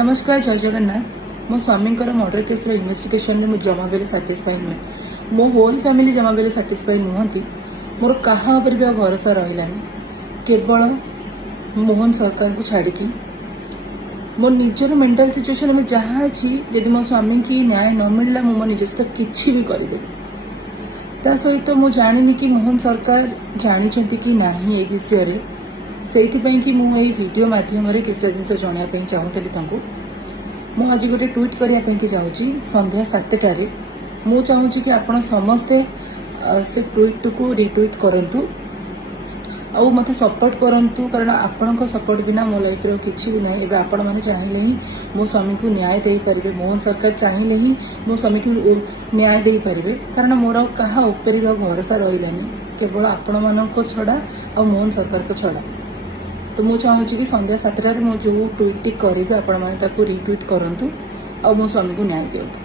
नमस्कार जय जगन्नाथ मो स्वामी मर्डर केस इन्वेस्टिगेशन में जमा बेले साटिस्फाई नुहे मो होल फैमिली जमा बेले साटिस्फाई नुहति मोर कहा भी भरोसा रहिलानी केवल मोहन सरकार को छाड़ी मो निजर मेंटल सिचुएशन में जहाँ अच्छी जदि मो स्वामी की न्याय न मिलला मो निज सहित किसी भी करेदेवी ता सहित मु जानी कि मोहन सरकार जानी कि ना ये विषय से वीडियो मध्यम किसी जिन जनवाई चाहूली आज गोटे ट्वीट करने चाहूँगी संध्या 7टारे मु चाहूँगी कि आपण समस्ते से ट्वीट को रिट्वीट करंतु आ मत सपोर्ट करंतु कारण आपण सपोर्ट बिना मो लाइफ रे किछि भी नहीं। आपण मैंने चाहिए ही मो स्वामी को न्याय दे पारे मोहन सरकार चाहिए ही मो स्वामी को न्याय दे पारे कारण मोर कहा ऊपर भरोसा रहिलानी केवल आपण मान छड़ा आ मोहन सरकार को छड़ा। तो मुझे चाहूँगी कि संध्या 7टारे मो जो ट्वीट करी आपण मैंने रिट्वीट करंतु आ मो स्वामी को न्याय दियंतु।